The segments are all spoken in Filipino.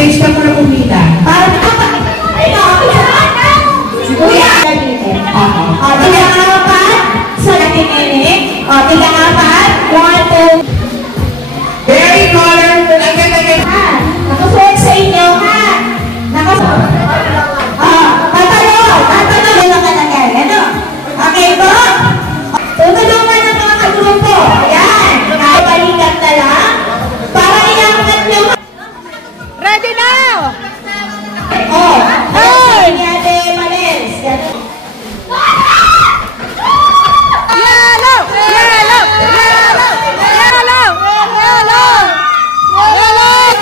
Stage ka muna pumila. Para ay, kuya! Tigang apat. So, nakikinig. Tigang apat. 1, 2. Very colorful. Agad-agad. Nakasuot sa inyo, ha? Nakasuot. Tatalon. Tatalon lang kalagay. Ano? Okay po? Tutulungan ng mga kagrupo. Ayan. Nakapalikat na lang. Para iangat nyo. Ready now! Oh. Hey! Ate Manels. Yellow! Yellow! Yellow! Yellow! Yellow! Yellow!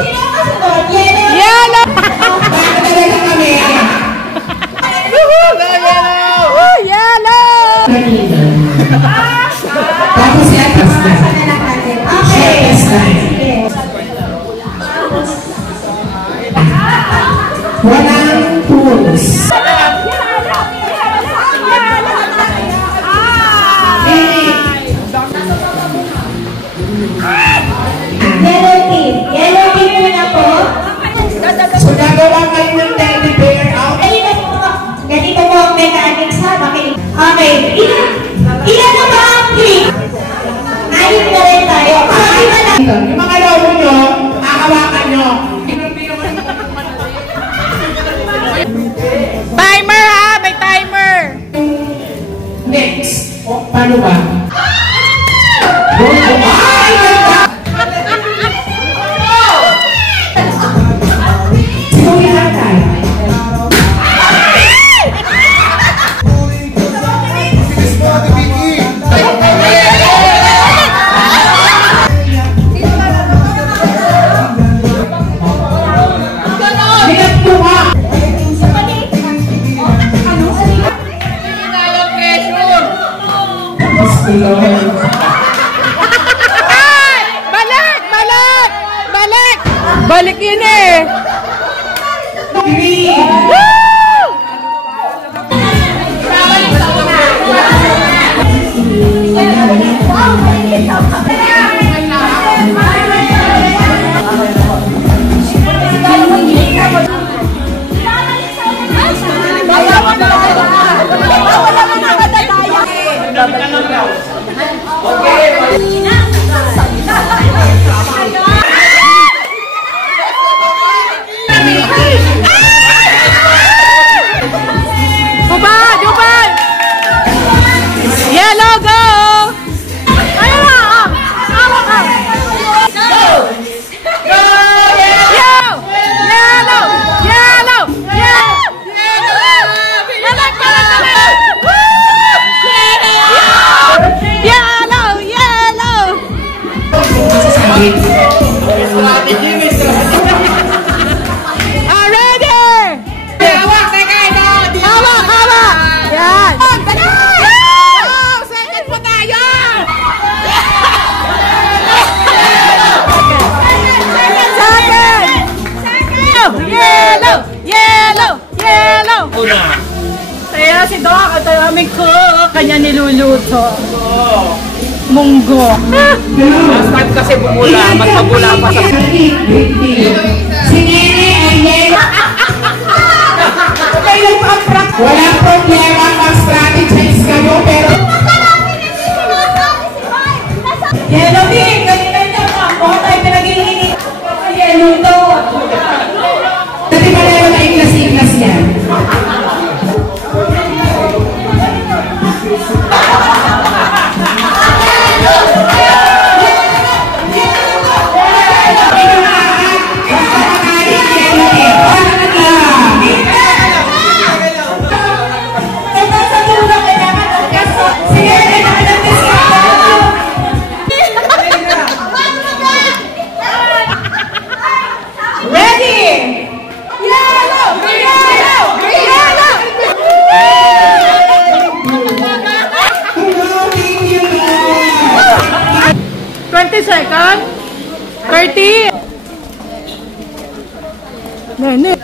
Sino kasunod? Yellow? Yellow! Talaga kami. Yellow! Yellow! Tapos siya test na. Okay. Test na. Walang tools. Yellow team. Yellow team mo na po. So, gagawa kayo ng teddy bear out. Ganito po ang mechanics, ha? Okay. Ilan na ba ang click? 9 na rin tayo. Yung mga logo nyo, akawakan nyo. Timer, ha? May timer! Next. O, paano ba? Balik! Balik! Balik! Balik yun eh! Woo! Hubad! Hubad! Yellow, go! Ayun na! Go! Go! Yellow! Yellow! Yellow! Yellow! Yellow! Yellow! Yellow! Yellow! Yellow! Kaya si Doc at aming ko, kanya niluluto. Munggo. Last time kasi bumula, mas mabula pa sa... Si Nene ay yellow. Walang problema mag-strategize kayo, pero... Yellow team, ganyan nyo pa. Ako tayo pinag-iinit. Yellow to. Dati pa meron na iklas-iklas yan. Second? 30? Nene.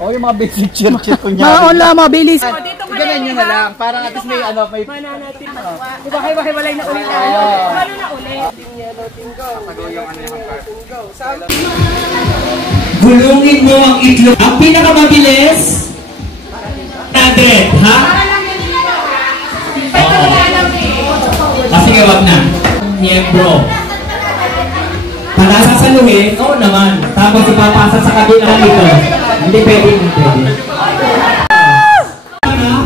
Oh, yung mga basic cheer-cheer ko niya. Maon lang, mabilis. Ganyan nyo na lang. Parang at least may ano, may... Diba, hiwa-hiwalay na ulit tayo. Ano na ulit? Gulungin mo ang itlog. Ang pinakamabilis? 100, ha? Oo. Sige, wag na. Miyembro. Para sasaluhin, oo naman. Tapos ipapasa sa kabila nito. Hindi pwede, hindi pwede.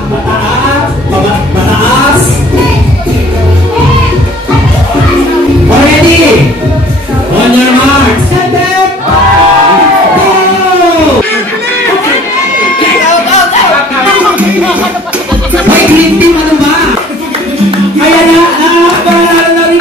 Mataas, mataas. Already! On your marks. Stand up! Go! May green team, ano ba? Kaya na, parang na rin.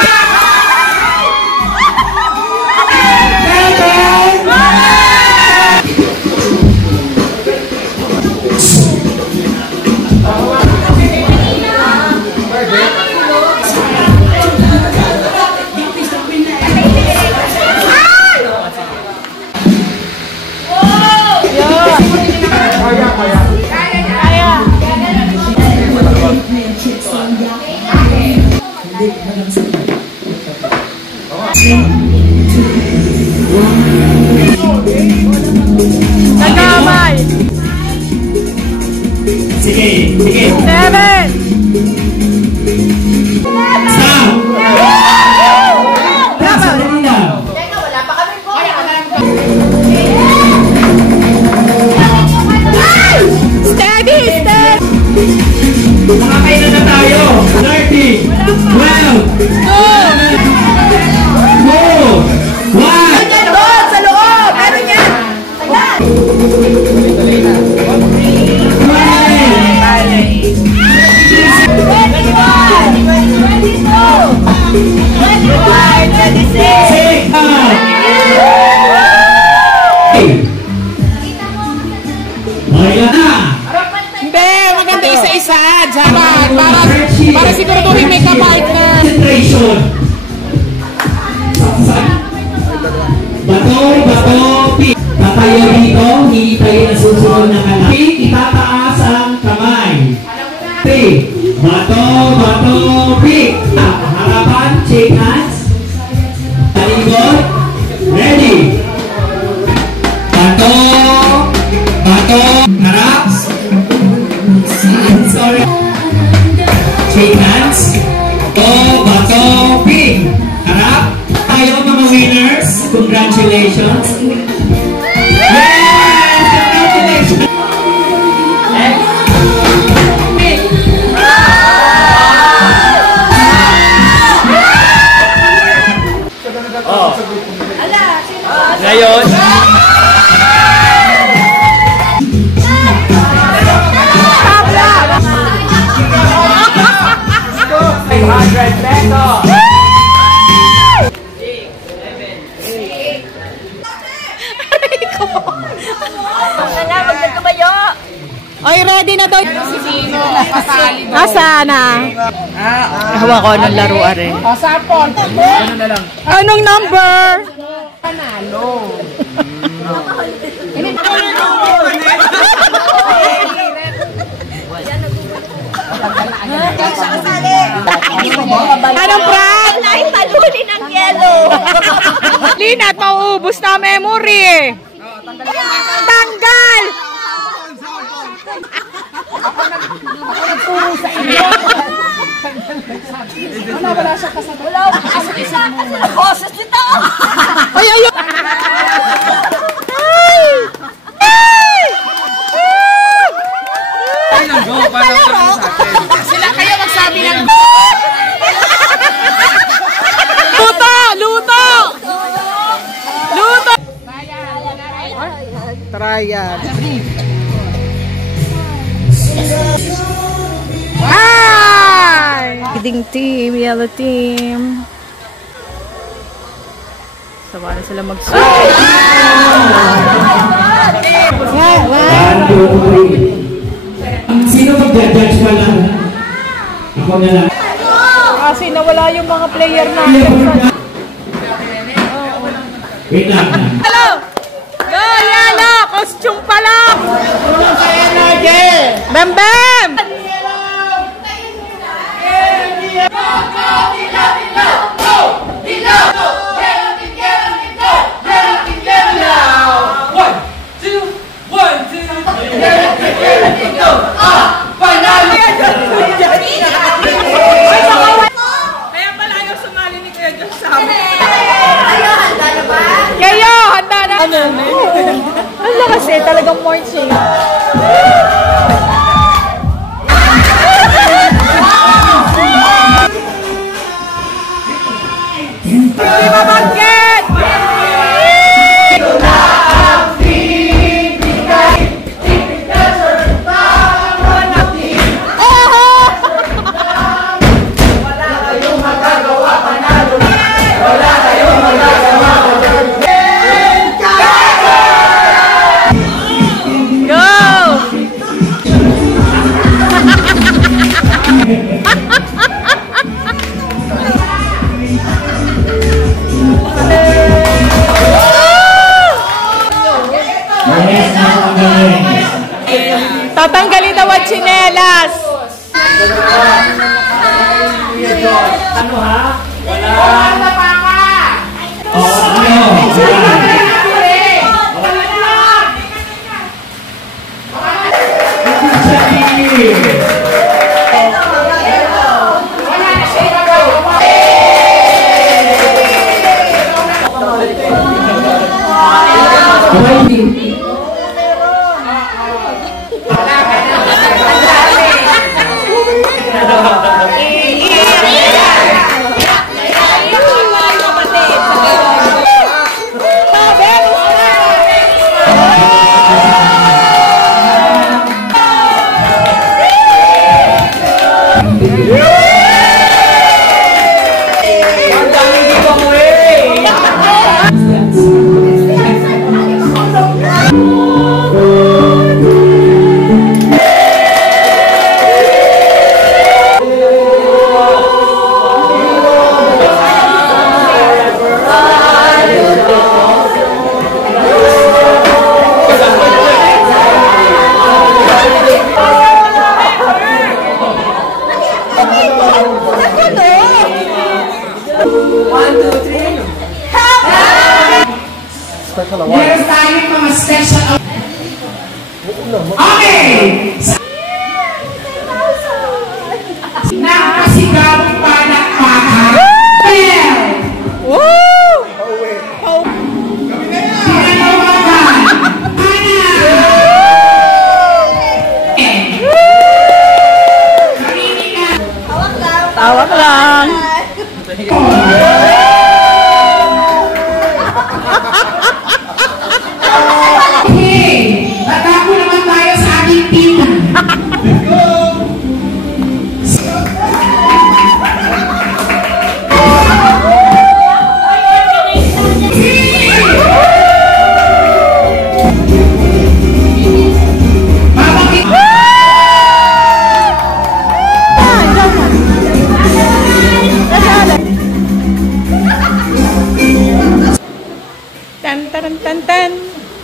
Nagamay! Sige, sige. 7! Stop! Nasa kanina. Steady! Steady! Nakakailan na tayo. 30, 12, 2, 1. Doon! Sa loob! Meron yan! Hindi, maganda isa-isa. Dapat. Para siguraduhin may ka-partner. Concentration. Bato, bato, pick. Tatayo dito, hindi tayo nasusunod na kanan. Pick, itataas ang kamay. Pick. Bato, bato, pick. Harapan, shake hands. Talikod. Ready. Bato, bato, harap. Sorry. Shake hands. Bato, bato, pick. Harap. Tayo mga winners. Congratulations. Yes! Congratulations! Oh. Ngayon, 500 pesos. Ay, ready na daw. Asa na? Hawa ko ng laro are. Sapon. Ano na lang? Anong number? Panalo. Anong brand? Ay, talunin ang yellow. Lina, mauubos na memory eh. Tanggal! Wala akong kasama sa boses nito. Ay, ayun! Ay! Ay! Ay, nang-go. Parang sabi sa akin. Sila kayo magsabi ng Luto! Luto! Luto! trial. Ay! Leading team, yellow team. Sawa na sila mag-switch. 1, 2, 3. Sino mag-judge pa lang? Ako na lang. Kasi nawala yung mga player natin. Wait lang. Hello! Go, yellow! Costume pa lang! Bam Bam! Go, go, go, go, go, go, go, go. ganun. Ano kasi, talagang marching. Hindi mabangkit! Tatanggalin daw ang tsinelas. Ano ha? Wala. Meron tayong mga special. Okay! Nakasigaw pa ng paka. Woo! Pinanawagan. Tawag lang. Okay! Tatako naman tayo sa ating team. Tan.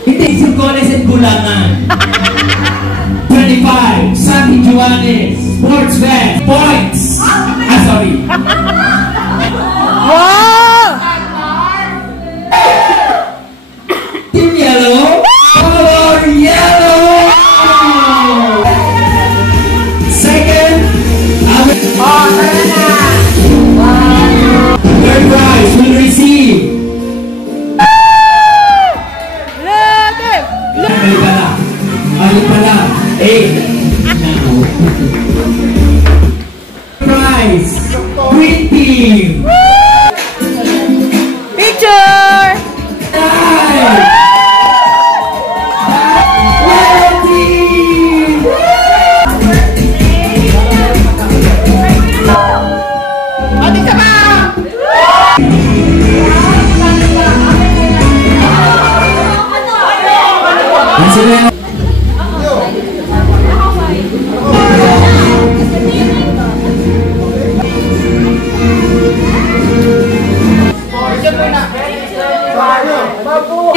Hindi Surcones at Bulangan. 25, Santi Juanes, Sports Fest, points. Sorry. Wow! Team Yellow, color yellow. Second, third prize will receive. Mali pala. Now. Prize. Green team. Picture! Red team. Ate ka ba?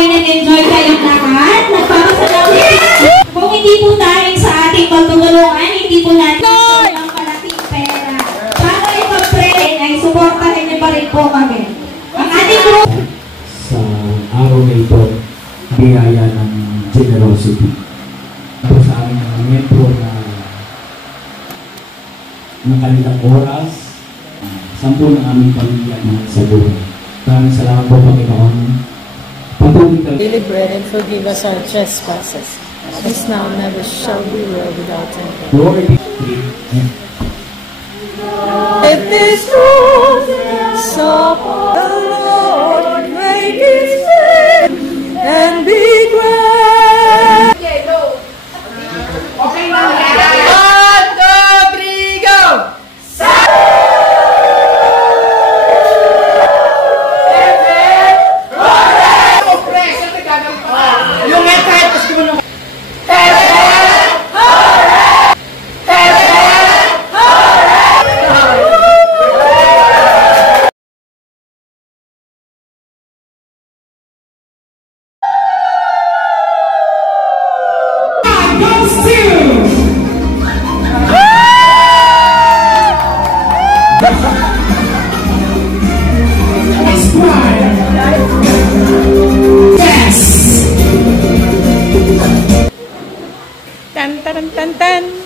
Nag-enjoy kayong lahat. Nagpapasalamat. Kung hindi po dahil sa ating pagtutulungan, hindi po natin ang malaking pera. Para ipag-pray ay suportahin niyo pa rin po kami. Ang ating group. Sa araw na ito, biyaya ng generosity. Tapos sa aming mga membro na ng kanilang oras, 10 ng aming pamilya na sa buhay. Maraming salamat po, Panginoon. patuloy talaga. Daily bread and forgive us our trespasses, as now and never shall be world without end. Glory be to God. If this room so the Lord make his faith and be glad. Okay na yan. 1, 2, 3, go! Yung kahit gusto mo nung Tan tan tan tan.